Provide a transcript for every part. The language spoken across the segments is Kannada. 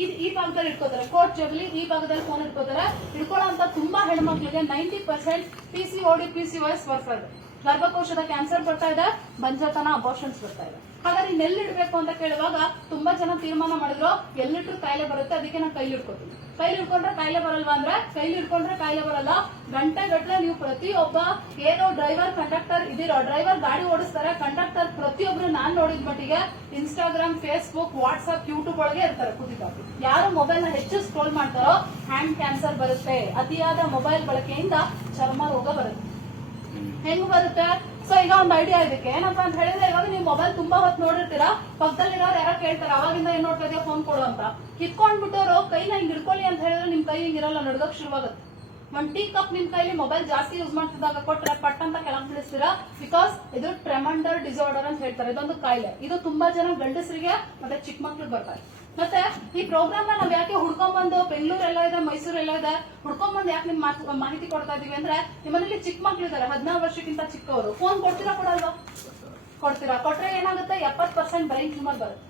ಈ ಈ ಭಾಗದಲ್ಲಿ ಇಟ್ಕೋತಾರೆ. ಕೋರ್ಟ್ ಜಗಲಿ ಈ ಭಾಗದಲ್ಲಿ ಫೋನ್ ಇಟ್ಕೋತಾರೆ. ಇಟ್ಕೊಳ್ಳೋ ತುಂಬಾ ಹೆಣ್ಮಕ್ಳಿಗೆ ninety percent P C OD P C wise ಬರ್ತಾ ಇದೆ. ಗರ್ಭಕೋಶದ ಕ್ಯಾನ್ಸರ್ ಬರ್ತಾ ಇದೆ. ಬಂಜತನ ಅಬೋಷನ್ಸ್ ಬರ್ತಾ ಇದೆ. ಹಾಗಾದ್ರೆ ಇನ್ನೆಲ್ಲಿಡ್ಬೇಕು ಅಂತ ಕೇಳುವಾಗ ತುಂಬಾ ಜನ ತೀರ್ಮಾನ ಮಾಡಿದ್ರು ಎಲ್ಲಿಟ್ರು ಕಾಯಿಲೆ ಬರುತ್ತೆ ಅದಕ್ಕೆ ನಾನು ಕೈಲಿ ಇಟ್ಕೋತೀನಿ ಕೈಲಿ ಇಟ್ಕೊಂಡ್ರೆ ಕಾಯಿಲೆ ಬರಲ್ವಾ ಅಂದ್ರೆ ಕೈಲಿ ಇಟ್ಕೊಂಡ್ರೆ ಕಾಯಿಲೆ ಬರಲ್ಲ. ಗಂಟೆ ಗಟ್ಟಲೆ ನೀವು ಪ್ರತಿಯೊಬ್ಬ ಏನೋ ಡ್ರೈವರ್ ಕಂಡಕ್ಟರ್ ಇದಿರೋ ಡ್ರೈವರ್ ಗಾಡಿ ಓಡಿಸ್ತಾರೆ ಕಂಡಕ್ಟರ್ ಪ್ರತಿಯೊಬ್ರು ನಾನ್ ನೋಡಿದ ಮಟ್ಟಿಗೆ ಇನ್ಸ್ಟಾಗ್ರಾಮ್ ಫೇಸ್ಬುಕ್ ವಾಟ್ಸ್ಆಪ್ ಯೂಟ್ಯೂಬ್ ಒಳಗೆ ಇರ್ತಾರೆ ಕೂತಿದ್ದಾರೆ ಯಾರು ಮೊಬೈಲ್ನ ಹೆಚ್ಚು ಸ್ಕ್ರೋಲ್ ಮಾಡ್ತಾರೋ ಹ್ಯಾಂಡ್ ಕ್ಯಾನ್ಸರ್ ಬರುತ್ತೆ. ಅತಿಯಾದ ಮೊಬೈಲ್ ಬಳಕೆಯಿಂದ ಚರ್ಮ ರೋಗ ಬರುತ್ತೆ. ಹೆಂಗ್ ಬರುತ್ತೆ? ಸೊ ಈಗ ಒಂದು ಐಡಿಯಾ ಇದಕ್ಕೆ. ಏನಪ್ಪಾ ಅಂತ ಹೇಳಿದ್ರೆ, ಇವಾಗ ನೀವು ಮೊಬೈಲ್ ತುಂಬಾ ಹೊತ್ತು ನೋಡಿರ್ತೀರಾ? ಪಕ್ಕದಲ್ಲಿರೋರು ಯಾರೋ ಕೇಳ್ತಾರೆ, ಅವಾಗಿಂದ ಏನ್ ನೋಡ್ತಾ ಇದೆಯಾ ಫೋನ್ ಕೊಡು ಅಂತ. ಕಿತ್ಕೊಂಡ್ಬಿಟ್ಟವ್ರು ಕೈನ ಹಿಂಗ್ ಹಿಡ್ಕೊಳ್ಳಿ ಅಂತ ಹೇಳಿದ್ರೆ ನಿಮ್ ಕೈ ಹಿಂಗಿರಲ್ಲ ನಡ್ದಕ್ ಶುರುವಾಗುತ್ತೆ. ಒಂದ್ ಟೀ ಕಪ್ ನಿಮ್ ಕೈಲಿ ಮೊಬೈಲ್ ಜಾಸ್ತಿ ಯೂಸ್ ಮಾಡ್ತಿದ್ದಾಗ ಕೊಟ್ರೆ ಪಟ್ ಅಂತ ಕೆಳಗೆ ಬಿಡಿಸ್ತೀರಾ ಬಿಕಾಸ್ ಇದು ಟ್ರೆಮಂಡರ್ ಡಿಸಾರ್ಡರ್ ಅಂತ ಹೇಳ್ತಾರೆ, ಇದೊಂದು ಕಾಯಿಲೆ. ಇದು ತುಂಬಾ ಜನ ಗಂಡಸರಿಗೆ ಮತ್ತೆ ಚಿಕ್ಕ ಮಕ್ಳಿಗೆ ಬರ್ತಾರೆ ಮತ್ತೆ ಈ ಪ್ರೋಗ್ರಾಮ್ ನಾವ್ ಯಾಕೆ ಹುಡ್ಕೊಂಡ್ಬಂದು ಬೆಂಗಳೂರೆಲ್ಲ ಇದೆ, ಮೈಸೂರೆಲ್ಲ ಇದೆ? ಹುಡ್ಕೊಂಡ್ಬಂದು ಯಾಕೆ ನಿಮ್ ಮಾಹಿತಿ ಕೊಡ್ತಾ ಇದೀವಿ ಅಂದ್ರೆ ನಿಮ್ಮನೇಲಿ ಚಿಕ್ಕ ಮಕ್ಳಿದ್ದಾರೆ ಹದಿನಾರು ವರ್ಷಕ್ಕಿಂತ ಚಿಕ್ಕವರು. ಫೋನ್ ಕೊಡ್ತೀರಾ ಕೊಡಲ್ವಾ? ಕೊಡ್ತೀರಾ. ಕೊಟ್ರೆ ಏನಾಗುತ್ತೆ? ಎಪ್ಪತ್ ಪರ್ಸೆಂಟ್ ಬ್ರೈನ್ ಟ್ಯೂಮರ್ ಬರುತ್ತೆ.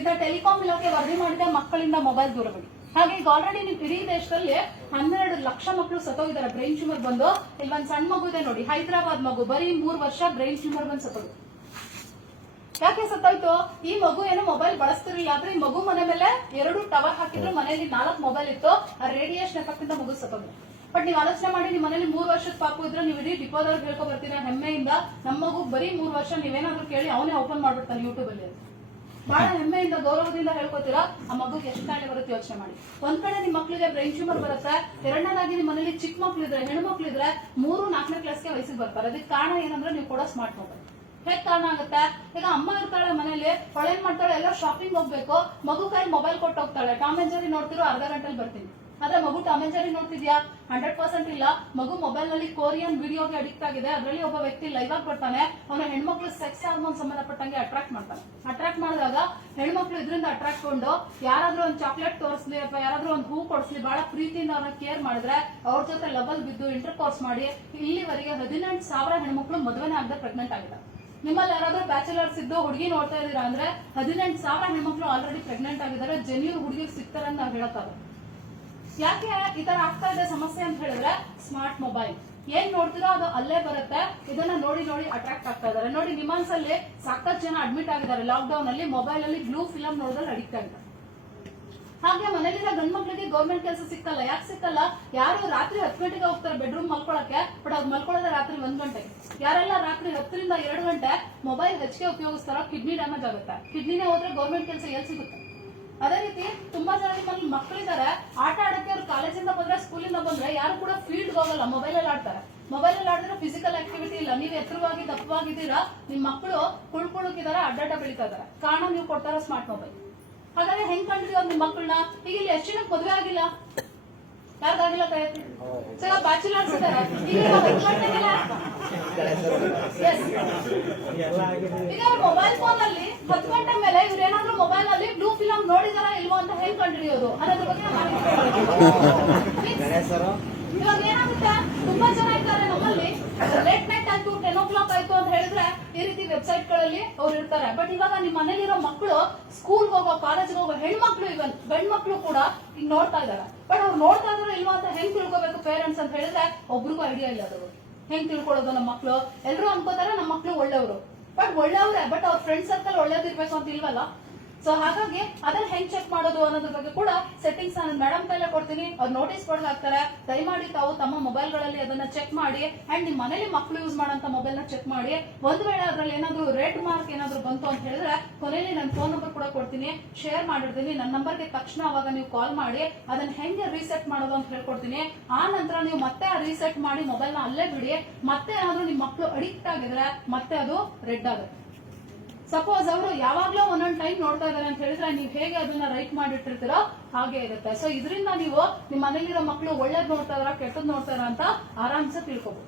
ಇದ್ರ ಟೆಲಿಕಾಂ ಇಲಾಖೆ ವರದಿ ಮಾಡಿದೆ ಮಕ್ಕಳಿಂದ ಮೊಬೈಲ್ ದೂರ ಬಿಡಿ ಹಾಗೆ ಈಗ ಆಲ್ರೆಡಿ ನೀವು ಇಡೀ ದೇಶದಲ್ಲಿ ಹನ್ನೆರಡು ಲಕ್ಷ ಮಕ್ಕಳು ಸತೋಗಿದ್ದಾರೆ ಬ್ರೈನ್ ಟ್ಯೂಮರ್ ಬಂದು. ಇಲ್ಲಿ ಒಂದ್ ಸಣ್ಣ ಮಗು ಇದೆ ನೋಡಿ, ಹೈದರಾಬಾದ್ ಮಗು, ಬರೀ ಮೂರ್ ವರ್ಷ ಬ್ರೈನ್ ಟ್ಯೂಮರ್ ಬಂದು ಸತ್ತೋದು ಯಾಕೆ ಸತ್ತಾಯ್ತು? ಈ ಮಗು ಏನು ಮೊಬೈಲ್ ಬಳಸ್ತಿರ್ಲಿಲ್ಲ ಆದ್ರೆ ಈ ಮಗು ಮನೆ ಮೇಲೆ ಎರಡು ಟವರ್ ಹಾಕಿದ್ರು. ಮನೆಯಲ್ಲಿ ನಾಲ್ಕು ಮೊಬೈಲ್ ಇತ್ತು. ಆ ರೇಡಿಯೇಷನ್ ಎಫೆಕ್ಟ್ ಇಂದ ಮಗು ಬಟ್ ನೀವು ಆಲೋಚನೆ ಮಾಡಿ ನಿಮ್ಮ ಮನೇಲಿ ಮೂರ್ ವರ್ಷದ ಪಾಪು ಇದ್ರೆ ನೀವು ಇಡೀ ಡಿಪೋದವ್ರಿಗೆ ಹೇಳ್ಕೊ ಬರ್ತೀರಾ? ಹೆಮ್ಮೆಯಿಂದ. ನಮ್ಮ ಮಗು ಬರೀ ಮೂರ್ ವರ್ಷ ನೀವೇನಾದ್ರೂ ಕೇಳಿ ಅವನೇ ಓಪನ್ ಮಾಡ್ಬಿಡ್ತಾನೆ ಯೂಟ್ಯೂಬ್ ಅಲ್ಲಿ. ಬಹಳ ಹೆಮ್ಮೆಯಿಂದ, ಗೌರವದಿಂದ ಹೇಳ್ಕೊತೀರಾ? ಆ ಮಗುಗೆ ಎಷ್ಟು ತಾಳೆ ಬರುತ್ತೆ ಯೋಚನೆ ಮಾಡಿ. ಒಂದ್ ಕಡೆ ನಿಮ್ ಮಕ್ಳಿಗೆ ಬ್ರೈನ್ ಟ್ಯೂಮರ್ ಬರುತ್ತೆ. ಎರಡನೇದಾಗಿ ನಿಮ್ಮ ಮನೇಲಿ ಚಿಕ್ಕ ಮಕ್ಳಿದ್ರೆ ಹೆಣ್ಮಕ್ಳು ಇದ್ರೆ ಮೂರು ನಾಲ್ಕನೇ ಕ್ಲಾಸ್ಗೆ ವಯಸ್ಸಿಗೆ ಬರ್ತಾರೆ. ಅದಕ್ಕೆ ಕಾರಣ ಏನಂದ್ರೆ ನೀವು ಕೊಡೋ ಸ್ಮಾರ್ಟ್ ಮೊಬೈಲ್ ಹೇಗ್ ಕಾರಣ ಆಗುತ್ತೆ? ಈಗ ಅಮ್ಮ ಇರ್ತಾಳೆ ಮನೇಲಿ ಹೊಳೆ ಏನ್ ಮಾಡ್ತಾಳೆ, ಎಲ್ಲ ಶಾಪಿಂಗ್ ಹೋಗ್ಬೇಕು, ಮಗು ಕೈ ಮೊಬೈಲ್ ಕೊಟ್ಟು ಹೋಗ್ತಾಳೆ. ಅಂಡ್ ಜೆರಿ ನೋಡ್ತಿರೋ ಅರ್ಧ ಗಂಟೆಲಿ ಬರ್ತೀನಿ. ಆದ್ರೆ ಮಗು ಟಾಮ್ ಅಂಡ್ ಜೆರಿ ನೋಡ್ತಿದ್ಯಾ? ಹಂಡ್ರೆಡ್ ಪರ್ಸೆಂಟ್ ಇಲ್ಲ. ಮಗು ಮೊಬೈಲ್ನಲ್ಲಿ ಕೊರಿಯನ್ ವಿಡಿಯೋಗೆ ಅಡಿಕ್ಟ್ ಆಗಿದೆ. ಅದರಲ್ಲಿ ಒಬ್ಬ ವ್ಯಕ್ತಿ ಲೈವ್ ಆಗಿ ಬರ್ತಾನೆ. ಅವನ ಹೆಣ್ಮಕ್ಳು ಸೆಕ್ಸ್ ಹಾರ್ಮೋನ್ ಸಂಬಂಧಪಟ್ಟಂಗೆ ಅಟ್ರಾಕ್ಟ್ ಮಾಡ್ತಾನೆ. ಅಟ್ರಾಕ್ಟ್ ಮಾಡಿದಾಗ ಹೆಣ್ಮಕ್ಳು ಇದರಿಂದ ಅಟ್ರಾಕ್ಟ್ ಕೊಂಡು ಯಾರಾದ್ರೂ ಒಂದು ಚಾಕ್ಲೇಟ್ ತೋರಿಸ್ಲಿ ಅಥವಾ ಯಾರಾದ್ರೂ ಒಂದು ಹೂ ಕೊಡಿಸ್ಲಿ, ಬಹಳ ಪ್ರೀತಿಯಿಂದ ಅವ್ರನ್ನ ಕೇರ್ ಮಾಡಿದ್ರೆ ಅವ್ರ ಜೊತೆ ಲವಲ್ ಬಿದ್ದು ಇಂಟರ್ ಕೋರ್ಸ್ ಮಾಡಿ, ಇಲ್ಲಿವರೆಗೆ ಹದಿನೆಂಟು ಸಾವಿರ ಹೆಣ್ಮಕ್ಳು ಮದುವೆನೇ ಆಗದೆ ಪ್ರೆಗ್ನೆಂಟ್ ಆಗಿದೆ ನಿಮ್ಮಲ್ಲಿ ಯಾರಾದ್ರೂ ಬ್ಯಾಚುಲರ್ಸ್ ಇದ್ದು ಹುಡುಗಿ ನೋಡ್ತಾ ಇದೀರಾ ಅಂದ್ರೆ ಹದಿನೆಂಟು ಸಾವಿರ ಹೆಣ್ಮಕ್ಳು ಆಲ್ರೆಡಿ ಪ್ರೆಗ್ನೆಂಟ್ ಆಗಿದ್ದಾರೆ ಜೆನ್ಯೂನ್ ಹುಡುಗಿ ಸಿಗ್ತಾರೆ ಅಂತ ಹೇಳಕ್ಕಾಗ ಯಾಕೆ ಈ ತರ ಆಗ್ತಾ ಇದೆ ಸಮಸ್ಯೆ ಅಂತ ಹೇಳಿದ್ರೆ ಸ್ಮಾರ್ಟ್ ಮೊಬೈಲ್ ಏನ್ ನೋಡ್ತೀರೋ ಅದು ಅಲ್ಲೇ ಬರುತ್ತೆ, ಇದನ್ನ ನೋಡಿ ನೋಡಿ ಅಟ್ರಾಕ್ಟ್ ಆಗ್ತಾ ಇದಾರೆ ನೋಡಿ, ನಿಮ್ಮನ್ಸಲ್ಲಿ ಸಾಕಷ್ಟು ಜನ ಅಡ್ಮಿಟ್ ಆಗಿದ್ದಾರೆ ಲಾಕ್ ಡೌನ್ ಅಲ್ಲಿ ಮೊಬೈಲ್ ಅಲ್ಲಿ ಬ್ಲೂ ಫಿಲಂ ನೋಡಿದ್ರೆ ಅಡಿಕ್ಟ್ ಆಗಿದ್ದಾರೆ ಹಾಗೆ ಮನೇಲಿರೋ ಗಂಡ್ ಮಕ್ಳಿಗೆ ಗೌರ್ಮೆಂಟ್ ಕೆಲಸ ಸಿಕ್ಕಲ್ಲ ಯಾಕೆ ಸಿಕ್ಕಲ್ಲ ಯಾರು ರಾತ್ರಿ ಹತ್ತು ಗಂಟೆಗೆ ಹೋಗ್ತಾರೆ ಬೆಡ್ರೂಮ್ ಮಲ್ಕೊಳಕ್ಕೆ? ಬಟ್ ಅವ್ರು ಮಲ್ಕೊಳ್ಳೋದೇ ರಾತ್ರಿ ಒಂದ್ ಗಂಟೆಗೆ ಯಾರೆಲ್ಲ ರಾತ್ರಿ ಹತ್ತರಿಂದ ಎರಡು ಗಂಟೆ ಮೊಬೈಲ್ ಹೆಚ್ಚಿಗೆ ಉಪಯೋಗಿಸ್ತಾರೋ ಕಿಡ್ನಿ ಡ್ಯಾಮೇಜ್ ಆಗುತ್ತೆ. ಕಿಡ್ನಿನೇ ಹೋದ್ರೆ ಗೌರ್ಮೆಂಟ್ ಕೆಲಸ ಎಲ್ಲಿ ಸಿಗುತ್ತೆ? ಅದೇ ರೀತಿ ತುಂಬಾ ಜನ ನಿಮ್ಮಲ್ಲಿ ಮಕ್ಕಳಿದ್ದಾರೆ ಆಟ ಆಡಕ್ಕೆ ಅವ್ರು ಕಾಲೇಜಿಂದ ಬಂದ್ರೆ ಸ್ಕೂಲಿಂದ ಬಂದ್ರೆ ಯಾರು ಕೂಡ ಫೀಲ್ಡ್ ಹೋಗಲ್ಲ ಮೊಬೈಲ್ ಅಲ್ಲಿ ಆಡ್ತಾರೆ. ಮೊಬೈಲ್ ಅಲ್ಲಿ ಆಡಿದ್ರೆ ಫಿಸಿಕಲ್ ಆಕ್ಟಿವಿಟಿ ಇಲ್ಲ. ನೀವು ಎತ್ತರವಾಗಿ, ದಪ್ಪವಾಗಿದ್ದೀರಾ, ನಿಮ್ ಮಕ್ಕಳು ಕುಳ್ಕುಳುಕಿದಾರೆ ಅಡ್ಡಾಟ ಬೆಳಿತಾ ಇದಾರೆ. ಕಾರಣ ನೀವು ಕೊಡ್ತಾರ ಸ್ಮಾರ್ಟ್ ಮೊಬೈಲ್ ಹಾಗಾದ್ರೆ ಹೆಂಗ್ ಕಾಣ್ತೀವಿ ನಿಮ್ ಮಕ್ಕಳನ್ನ? ಈಗ ಇಲ್ಲಿ ಎಷ್ಟು ಜನಕ್ಕೆ ಮದುವೆ ಆಗಿಲ್ಲ? ಯಾರ್ದಾಗಿಲ್ಲ ಎತ್ತಿ ಸರ್ ಬ್ಯಾಚುಲರ್ಸ್ ಈಗ ಮೊಬೈಲ್ ಫೋನ್ ಅಲ್ಲಿ ಹತ್ತು ಗಂಟೆ ಮೇಲೆ ಇವ್ರು ಏನಾದ್ರೂ ಮೊಬೈಲ್ ಅಲ್ಲಿ ಬ್ಲೂ ಫಿಲಂ ನೋಡಿದಾರ ಇಲ್ವೋ ಅಂತ ಹೆಂಗ್ ಕಂಡ್ರಿಯೋದು ಅನ್ನೋದ್ರ ಬಗ್ಗೆ ಇವಾಗ ಏನಾಗುತ್ತೆ? ತುಂಬಾ ಜನ ಇದ್ದಾರೆ ನಮ್ಮಲ್ಲಿ. ಲೇಟ್ ನೈಟ್ ಆಯ್ತು ಟೆನ್ ಓ ಕ್ಲಾಕ್ ಆಯ್ತು ಅಂತ ಹೇಳಿದ್ರೆ ಈ ರೀತಿ ವೆಬ್ಸೈಟ್ಗಳಲ್ಲಿ ಅವ್ರು ಇರ್ತಾರೆ. ಬಟ್ ಇವಾಗ ನಿಮ್ಮ ಮನೇಲಿರೋ ಮಕ್ಕಳು ಸ್ಕೂಲ್ ಹೋಗೋ ಕಾಲೇಜ್ ಹೋಗೋ ಹೆಣ್ಮಕ್ಳು ಇವನ್ ಗಂಡ್ ಮಕ್ಳು ಕೂಡ ಈಗ ನೋಡ್ತಾ ಇದಾರೆ ಬಟ್ ಅವ್ರು ನೋಡ್ತಾ ಇದಾರೆ ಇಲ್ವಾ ಅಂತ ಹೆಂಗ್ ತಿಳ್ಕೊಬೇಕು ಪೇರೆಂಟ್ಸ್ ಅಂತ ಹೇಳಿದ್ರೆ ಒಬ್ರಿಗೂ ಐಡಿಯಾ ಇಲ್ಲ ಅದು. ಹೆಂಗ್ ತಿಳ್ಕೊಳ್ಳೋದು ನಮ್ಮ ಮಕ್ಳು? ಎಲ್ರು ಅನ್ಕೋತಾರೆ ನಮ್ಮ ಮಕ್ಳು ಒಳ್ಳೆಯವರು. ಬಟ್ ಒಳ್ಳೆಯವ್ರೆ ಬಟ್ ಅವ್ರ ಫ್ರೆಂಡ್ ಸರ್ಕಲ್ ಒಳ್ಳೇದಿರ್ಬೇಕು ಅಂತ ಇಲ್ವಲ್ಲ? ಸೊ ಹಾಗಾಗಿ ಅದನ್ನ ಹೆಂಗ್ ಚೆಕ್ ಮಾಡೋದು ಅನ್ನೋದ್ರ ಬಗ್ಗೆ ಕೂಡ ಸೆಟ್ಟಿಂಗ್ಸ್ ನಾನು ಮೇಡಮ್ ಕೈಲೇ ಕೊಡ್ತೀನಿ. ಅವ್ರು ನೋಟಿಸ್ ಬೋರ್ಡ್ ಹಾಕ್ತಾರೆ ದಯಮಾಡಿ ತಾವು ತಮ್ಮ ಮೊಬೈಲ್ಗಳಲ್ಲಿ ಅದನ್ನ ಚೆಕ್ ಮಾಡಿ ಅಂಡ್ ನಿಮ್ ಮನೇಲಿ ಮಕ್ಕಳು ಯೂಸ್ ಮಾಡೋಂತ ಮೊಬೈಲ್ನ ಚೆಕ್ ಮಾಡಿ. ಒಂದ್ ವೇಳೆ ಅದ್ರಲ್ಲಿ ಏನಾದ್ರು ರೆಡ್ ಮಾರ್ಕ್ ಏನಾದ್ರು ಬಂತು ಅಂತ ಹೇಳಿದ್ರೆ ಕೊನೆಯಲ್ಲಿ ನನ್ನ ಫೋನ್ ನಂಬರ್ ಕೂಡ ಕೊಡ್ತೀನಿ. ಶೇರ್ ಮಾಡಿರ್ತೀನಿ. ನನ್ನ ನಂಬರ್ಗೆ ತಕ್ಷಣ ಅವಾಗ ನೀವು ಕಾಲ್ ಮಾಡಿ. ಅದನ್ನ ಹೆಂಗೆ ರೀಸೆಟ್ ಮಾಡೋದು ಅಂತ ಹೇಳ್ಕೊಡ್ತೀನಿ. ಆ ನಂತರ ನೀವು ಮತ್ತೆ ಆ ರೀಸೆಟ್ ಮಾಡಿ ಮೊಬೈಲ್ನ ಅಲ್ಲೇ ಬಿಡಿ. ಮತ್ತೆ ಏನಾದ್ರು ನಿಮ್ ಮಕ್ಕಳು ಅಡಿಕ್ಟ್ ಆಗಿದ್ರೆ ಮತ್ತೆ ಅದು ರೆಡ್ ಆಗುತ್ತೆ. ಸಪೋಸ್ ಅವರು ಯಾವಾಗ್ಲೂ ಒಂದೊಂದ್ ಟೈಮ್ ನೋಡ್ತಾ ಇದಾರೆ ಅಂತ ಹೇಳಿದ್ರೆ ನೀವು ಹೇಗೆ ಅದನ್ನ ರೈಟ್ ಮಾಡಿಟ್ಟಿರ್ತೀರೋ ಹಾಗೆ ಇರುತ್ತೆ. ಸೊ ಇದರಿಂದ ನೀವು ನಿಮ್ಮ ಮನೇಲಿರೋ ಮಕ್ಕಳು ಒಳ್ಳೇದ್ ನೋಡ್ತಾ ಇದಾರ, ಕೆಟ್ಟದ್ ನೋಡ್ತಾ ಇದಾರ ಅಂತ ಆರಾಮ್ಸೆ ತಿಳ್ಕೊಬಹುದು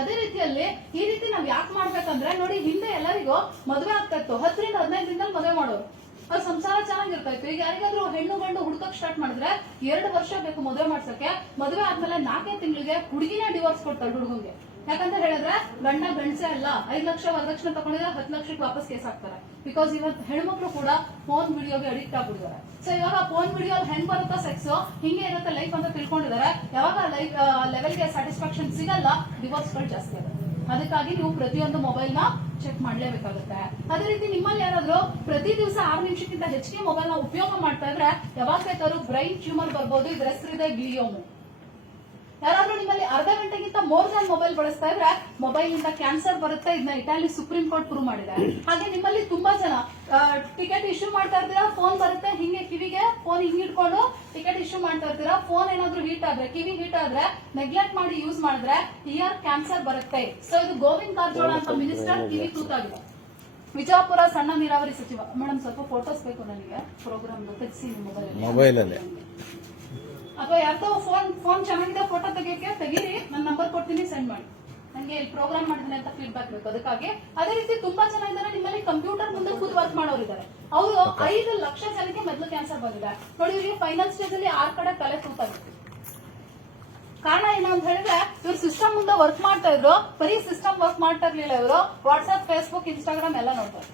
ಅದೇ ರೀತಿಯಲ್ಲಿ ಈ ರೀತಿ ನಾವ್ ಯಾಕೆ ಮಾಡ್ಬೇಕಂದ್ರೆ ನೋಡಿ ಹಿಂದೆ ಎಲ್ಲರಿಗೂ ಮದುವೆ ಆಗ್ತಾ ಇತ್ತು ಹತ್ತರಿಂದ ಹದಿನೈದು ದಿನದಲ್ಲಿ ಮದುವೆ ಮಾಡೋರು. ಅವ್ರ ಸಂಸಾರ ಚೆನ್ನಾಗಿರ್ತಾ ಇತ್ತು ಈಗ ಯಾರಿಗಾದ್ರೂ ಹೆಣ್ಣು ಗಂಡು ಹುಡುಕಕ್ ಸ್ಟಾರ್ಟ್ ಮಾಡಿದ್ರೆ ಎರಡು ವರ್ಷ ಬೇಕು ಮದುವೆ ಮಾಡ್ಸಕ್ಕೆ. ಮದುವೆ ಆದ್ಮೇಲೆ ನಾಲ್ಕೇ ತಿಂಗಳಿಗೆ ಹುಡುಗಿನ ಡಿವೋರ್ಸ್ ಕೊಡ್ತಾರೆ ಹುಡುಗಂಗೆ. ಯಾಕಂತ ಹೇಳಿದ್ರೆ ಗಂಡ ಗಂಡಸೇ ಅಲ್ಲ, ಐದ್ ಲಕ್ಷ ವರದಕ್ಷಿಣೆ ತಗೊಂಡಿದ್ರೆ ಹತ್ತು ಲಕ್ಷಕ್ಕೆ ವಾಪಸ್ ಕೇಸ್ ಹಾಕ್ತಾರೆ. ಬಿಕಾಸ್ ಇವತ್ತು ಹೆಣ್ಮಕ್ಳು ಕೂಡ ಫೋನ್ ವಿಡಿಯೋಗೆ ಅಡಿಕ್ಟ್ ಆಗ್ಬಿಟ್ಟಿದ್ದಾರೆ. ಸೊ ಇವಾಗ ಫೋನ್ ವಿಡಿಯೋ ಹೆಂಗ್ ಬರುತ್ತಾ ಸೆಕ್ಸ್ ಹಿಂಗೆ ಇರುತ್ತೆ ಲೈಫ್ ಅಂತ ತಿಳ್ಕೊಂಡಿದ್ದಾರೆ. ಯಾವಾಗ ಲೈಫ್ ಲೆವೆಲ್ಗೆ ಸ್ಯಾಟಿಸ್ಫ್ಯಾಕ್ಷನ್ ಸಿಗಲ್ಲ ಡಿವೋರ್ಸ್ಗಳು ಜಾಸ್ತಿ ಆಗುತ್ತೆ. ಅದಕ್ಕಾಗಿ ನೀವು ಪ್ರತಿಯೊಂದು ಮೊಬೈಲ್ನ ಚೆಕ್ ಮಾಡ್ಲೇಬೇಕಾಗುತ್ತೆ. ಅದೇ ರೀತಿ ನಿಮ್ಮಲ್ಲಿ ಯಾರಾದ್ರೂ ಪ್ರತಿ ದಿವಸ ಆರು ನಿಮಿಷಕ್ಕಿಂತ ಹೆಚ್ಚಿಗೆ ಮೊಬೈಲ್ನ ಉಪಯೋಗ ಮಾಡ್ತಾ ಇದ್ರೆ ಯಾವಾಗ ಬೇಕಾದ್ರೂ ಬ್ರೈನ್ ಟ್ಯೂಮರ್ ಬರ್ಬೋದು, ಇದ್ರ ಹೆಸರಿದೆ ಗ್ಲಿಯೋಮು ಯಾರಾದ್ರೂ ಅರ್ಧ ಗಂಟೆಗಿಂತ ಮೋರ್ ದನ್ ಮೊಬೈಲ್ ಬಳಸ್ತಾ ಇದ್ರೆ ಮೊಬೈಲ್ ಇಂದ ಕ್ಯಾನ್ಸರ್ ಬರುತ್ತೆ ಇದನ್ನ ಇಟಾಲಿ ಸುಪ್ರೀಂ ಕೋರ್ಟ್ ಪ್ರೂವ್ ಮಾಡಿದೆ ಹಾಗೆ ನಿಮ್ಮಲ್ಲಿ ತುಂಬಾ ಜನ ಟಿಕೆಟ್ ಇಶ್ಯೂ ಮಾಡ್ತಾ ಇರ್ತೀರಾ ಫೋನ್ ಬರುತ್ತೆ, ಹಿಂಗೆ ಕಿವಿಗೆ ಫೋನ್ ಹಿಂಗ್ ಇಟ್ಕೊಂಡು ಟಿಕೆಟ್ ಇಶ್ಯೂ ಮಾಡ್ತಾ ಇರ್ತೀರಾ ಫೋನ್ ಏನಾದ್ರೂ ಹೀಟ್ ಆದ್ರೆ, ಕಿವಿ ಹೀಟ್ ಆದ್ರೆ ನೆಗ್ಲೆಕ್ಟ್ ಮಾಡಿ ಯೂಸ್ ಮಾಡಿದ್ರೆ ಇಯರ್ ಕ್ಯಾನ್ಸರ್ ಬರುತ್ತೆ. ಸೊ ಇದು ಗೋವಿಂದ್ ಕಾರಜೋಳ ಅಂತ ಮಿನಿಸ್ಟರ್ ಕಿವಿ ತೂತಾಗಿದೆ ವಿಜಯಪುರ ಸಣ್ಣ ನೀರಾವರಿ ಸಚಿವ, ಮೇಡಮ್ ಸ್ವಲ್ಪ ಫೋಟೋಸ್ ಬೇಕು ನನಗೆ ಪ್ರೋಗ್ರಾಮ್ ತೆಗಿಸಿ ಮೊಬೈಲ್ ಮೊಬೈಲಲ್ಲಿ ಅಥವಾ ಯಾರ್ದೋ ಫೋನ್ ಫೋನ್ ಚೆನ್ನಾಗಿದೆ ಫೋಟೋ ತೆಗಿಯಕ್ಕೆ ತೆಗೀರಿ ನನ್ನ ನಂಬರ್ ಕೊಡ್ತೀನಿ ಸೆಂಡ್ ಮಾಡಿ. ನನಗೆ ಇಲ್ಲಿ ಪ್ರೋಗ್ರಾಮ್ ಮಾಡಿದ್ದೀನಿ ಅಂತ ಫೀಡ್ಬ್ಯಾಕ್ ಬೇಕು ಅದಕ್ಕಾಗಿ. ಅದೇ ರೀತಿ ತುಂಬಾ ಜನ ಇದ್ದಾರೆ ನಿಮ್ಮಲ್ಲಿ ಕಂಪ್ಯೂಟರ್ ಮುಂದೆ ಕೂತ್ ವರ್ಕ್ ಮಾಡೋರು ಇದ್ದಾರೆ. ಅವರು ಐದು ಲಕ್ಷ ಜನಕ್ಕೆ ಮೊದಲು ಕ್ಯಾನ್ಸರ್ ಬಂದಿದೆ. ನೋಡಿ ಇವರಿಗೆ ಫೈನಲ್ ಸ್ಟೇಜ್ ಅಲ್ಲಿ ಆರ್ ಕಡೆ ತಲೆ ತೂತಾಗಿತ್ತು ಕಾರಣ ಏನು ಅಂತ ಹೇಳಿದ್ರೆ ಇವ್ರು ಸಿಸ್ಟಮ್ ಮುಂದೆ ವರ್ಕ್ ಮಾಡ್ತಾ ಇದ್ರು ಬರೀ ಸಿಸ್ಟಮ್ ವರ್ಕ್ ಮಾಡ್ತಾ ಇರ್ಲಿಲ್ಲ ಇವರು. ವಾಟ್ಸ್ಆಪ್ ಫೇಸ್ಬುಕ್ ಇನ್ಸ್ಟಾಗ್ರಾಮ್ ಎಲ್ಲ ನೋಡ್ತಾರೆ.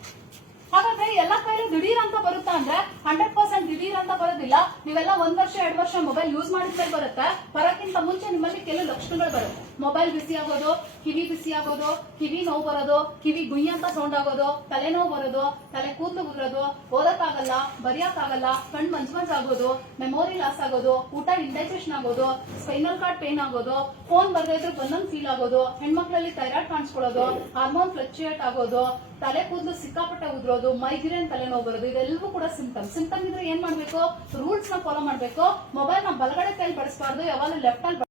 ಹಾಗಾದ್ರೆ ಎಲ್ಲ ಕೈಲೂ ದಿಢೀರ್ ಅಂತ ಬರುತ್ತಾ ಅಂದ್ರೆ ಹಂಡ್ರೆಡ್ ಪರ್ಸೆಂಟ್ ದಿಢೀರ್ ಅಂತ ಬರೋದಿಲ್ಲ. ನೀವೆಲ್ಲ ಒಂದ್ ವರ್ಷ, ಎರಡ್ ವರ್ಷ ಮೊಬೈಲ್ ಯೂಸ್ ಮಾಡಿದ್ರೆ ಬರುತ್ತೆ. ಬರೋಕ್ಕಿಂತ ಮುಂಚೆ ನಿಮ್ಮಲ್ಲಿ ಕೆಲವು ಲಕ್ಷಣಗಳು ಬರುತ್ತೆ. ಮೊಬೈಲ್ ಬಿಸಿ ಆಗೋದು, ಕಿವಿ ಬಿಸಿ ಆಗೋದು, ಕಿವಿ ನೋವು ಬರೋದು, ಕಿವಿ ಗುಯ್ಯ ಅಂತ ಸೌಂಡ್ ಆಗೋದು ತಲೆನೋವು ಬರೋದು, ತಲೆ ಕೂದಲು ಉದುರೋದು, ಓದಕ್ಕಾಗಲ್ಲ, ಬರೆಯಕ್ಕಾಗಲ್ಲ ಕಣ್ ಮಂಜ್ ಮಂಜ್ ಆಗೋದು ಮೆಮೊರಿ ಲಾಸ್ ಆಗೋದು, ಊಟ ಇಂಡೈಜೆಷನ್ ಆಗೋದು ಸ್ಪೈನಲ್ ಕಾರ್ಡ್ ಪೇನ್ ಆಗೋದು ಫೋನ್ ಬರ್ದೇ ಇದ್ರೆ ಒಂದೊಂದು ಫೀಲ್ ಆಗೋದು, ಹೆಣ್ಮಕ್ಳಲ್ಲಿ ಥೈರಾಯ್ಡ್ ಕಾಣಿಸ್ಕೊಳ್ಳೋದು ಹಾರ್ಮೋನ್ ಫ್ಲಕ್ಚುಯೇಟ್ ಆಗೋದು, ತಲೆ ಕೂದಲು ಸಿಕ್ಕಾಪಟ್ಟೆ ಉದ್ರೋದು ಮೈಗ್ರೇನ್ ತಲೆನೋವು ಬರೋದು ಇದೆಲ್ಲವೂ ಕೂಡ ಸಿಂಪ್ಟಮ್ ಸಿಂಪ್ಟಮ್ ಇದ್ರೆ ಏನ್ ಮಾಡ್ಬೇಕು? ರೂಲ್ಸ್ನ ಫಾಲೋ ಮಾಡ್ಬೇಕು. ಮೊಬೈಲ್ನ ಬಲಗಡೆ ಕೈಲಿ ಬಳಸಬಾರ್ದು ಯಾವಾಗ ಲೆಫ್ಟ್ ಅಲ್ಲಿ